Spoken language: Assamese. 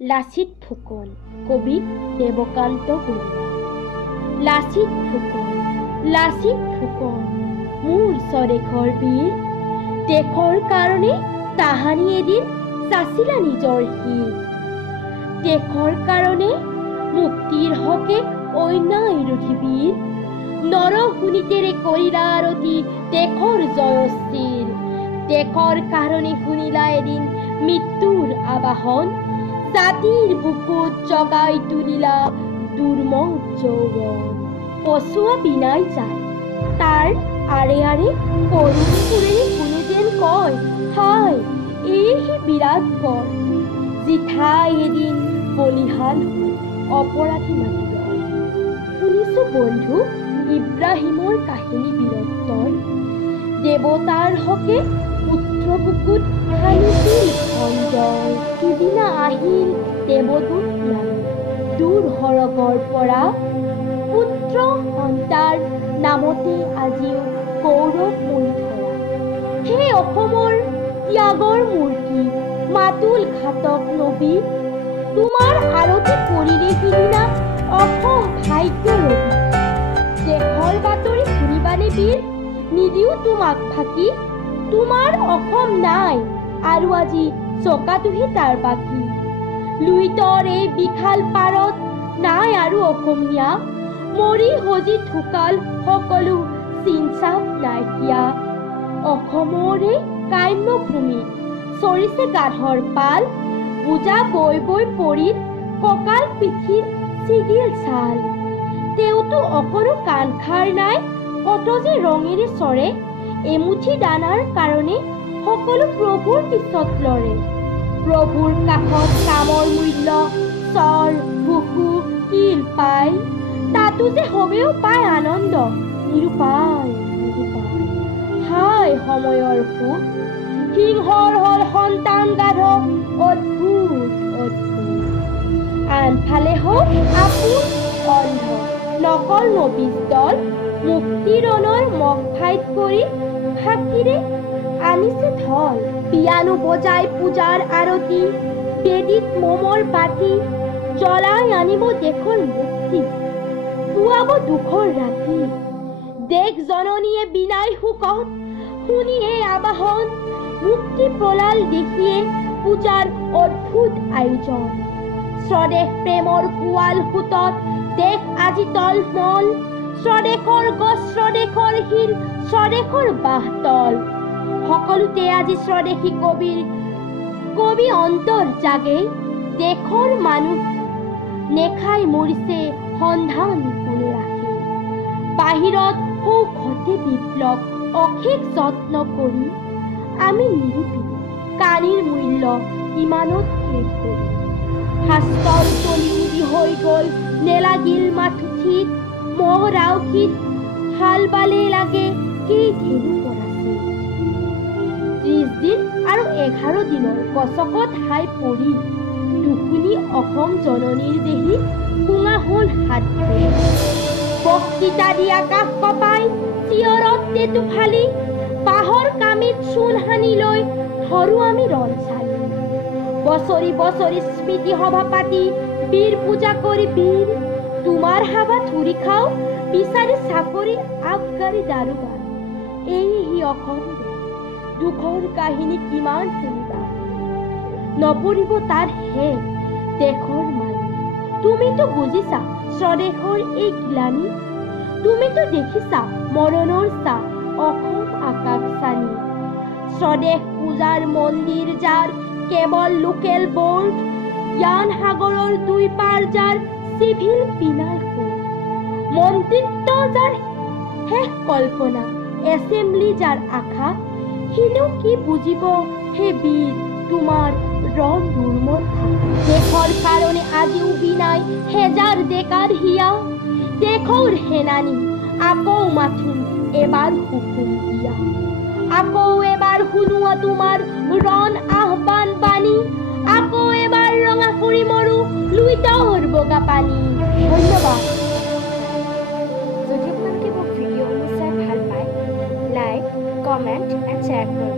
লাচিত ফুকন, কবি দেবকান্ত বৰুৱা। লাচিত ফুকন, লাচিত ফুকন, মোৰ স্বদেশৰ বীৰ, দেশৰ কাৰণে তাহানি এদিন চাচিলা নিজৰ শিৰ। দেশৰ কাৰণে মুক্তিৰ হকে অন্যায় ৰোধী বীৰ, নৰশোণিতেৰে কৰিলা আৰতি দেশৰ জয়শ্ৰীৰ। দেশৰ কাৰণে শুনিলা এদিন মৃত্যুৰ আবাহন, জাতিৰ বুকুত জগাই তুলিলা দুৰ্মদ যৌৱন। পছোৱা বিনাই যায় তাৰ আৰে আৰে কৰুণ সুৰেৰে কোনো যেন কয়, হায় এইহি বিৰাট কৰ, জিঠাই এদিন বলিহান অপৰাধী মাতি লয়। শুনিছো বন্ধু ইব্ৰাহিমৰ কাহিনী বীৰত্বৰ, দেৱতাৰ হকে পুত্ৰ বুকুত সানিছিল সঞ্জয়। সিদিনা আহিল দেৱদূত নামি দূৰ সৰগৰ পৰা, পুত্ৰ সন্তাৰ নামতে আজিও গৌৰৱ মৰি ধৰা। সেই অসমৰ ত্যাগৰ মূৰ্তি মাতুল ঘাতক নবী, তোমাৰ আৰতি পৰিলে সিদিনা অসম ভাগ্য ৰবি। দেশৰ বাতৰি শুনিবানে বীৰ, নিদিও তোমাক ফাঁকি, তোমাৰ অসম নাই আৰু আজি চকাটোহে তাৰ বাকী। লুইতৰ এই বিশাল পাৰত নাই আৰু অসমীয়া, মৰি সজি ঢুকাল সকলো চিন-চাপ নাইকিয়া। অসমৰে কাম্য ভূমিত চৰিছে গাধৰ পাল, বোজা বৈ বৈ পৰিল কঁকাল পিঠিৰ ছিগিল ছাল। তেওঁতো অকণো কাণষাৰ নাই, কত যে ৰঙেৰে চৰে, এমুঠি দানাৰ কাৰণে সকলো প্ৰভুৰ পিছত লৰে। প্ৰভুৰ কাষত কামৰ মূল্য চৰ ভুকু কিল পায়, তাতো যে সবেও পায় আনন্দ নিৰূপায় নিৰূপায়। হায় সময়ৰ সুখ, সিংহৰ হল সন্তান গাধ অদ্ভুত অদ্ভুত। আনফালে হওক আপোন অন্ধ নকল নবীজ দল, মুক্তিৰণৰ মগ ফাইট কৰি ফাঁকিৰে আনিছে ঢল। পিয়ানো বজাই পূজাৰ আৰতি, বেদীত মমৰ বাতি, জ্বলাই আনিব দেশৰ মুক্তি, পুৱাব দুখৰ ৰাতি। দেশ জননীয়ে বিনাই শোকত শুনিয়ে আবাহন, মুক্তি প্ৰলাল দেখিয়ে পূজাৰ অদ্ভুত আয়োজন। স্বদেশ প্ৰেমৰ কোৱাল সোঁতত দেশ আজি তলমল, স্বদেশৰ গছ স্বদেশৰ শিল স্বদেশৰ বাঁহতল। সকলোতে আজি স্বদেশী কবি অন্তৰ জাগে, দেশৰ মানুহ নেখাই মৰিছে সন্ধান কোনে ৰাখে। বাহিৰত সৌখতে বিপ্লৱ অশেষ যত্ন কৰি, আমি নিৰূপী কানিৰ মূল্য কিমানতকে কৰি। শাস্ত্ৰৰ তলি নিদি হৈ গল নেলাগিল মাথুঠিত, মহ ৰাউসীত হাল বালে লাগে কি ধেনু পৰাছে। 30 দিন আৰু 11 দিনৰ কচকত হাই পৰি, দুখুনি অসম জননীৰ দেহি শুঙা হল হাত ধৰি। বক্তৃতা দি আকাশ কপাই চিঞৰত তেতু ফালি, বাঁহৰ কামিত চূণ সানি লৈ ধৰো আমি ৰণ চালি। বছৰি বছৰি স্মৃতি সভা পাতি বীৰ পূজা কৰি বীৰ, তোমাৰ হাবা ধৰি খাও বিচাৰি চাকৰি আবগাৰী দাৰোগা। এইহি অসম দুখৰ কাহিনী কিমান শুনিবা, নপৰিব তাৰ শেষ দেশৰ মানুহ। তুমিতো বুজিছা স্বদেশৰ এই গ্লানি, তুমিতো দেখিছা মৰণৰ ছাঁ অসম আকাশ চানি। স্বদেশ পূজাৰ মন্দিৰ যাৰ কেৱল লোকেল বোৰ্ড, জ্ঞান সাগৰৰ দুই পাৰ যাৰ চিভিল পিনাল কোড, মন্ত্ৰিত্ব যাৰ শেষ কল্পনা, এছেম্বলি যাৰ আশা, সিনো কি বুজিব হে বীৰ তোমাৰ ৰণ দুৰ্মথা। দেশৰ কাৰণে আজিও বিনাই হেজাৰ ডেকাৰ হিয়া, দেশৰ সেনানী আকৌ মাথোন এবাৰ হুকুম দিয়া। আকৌ এবাৰ শুনোৱা তোমাৰ ৰণ আহ্বান বাণী, আকৌ এবাৰ ৰঙা কৰি মৰো লুইতৰ বগা পানী। ধন্যবাদ। যদি আপোনালোকে মোৰ ভিডিঅ'সমূহ চাই ভাল পায়, লাইক, কমেণ্ট এণ্ড শ্বেয়াৰ কৰিব।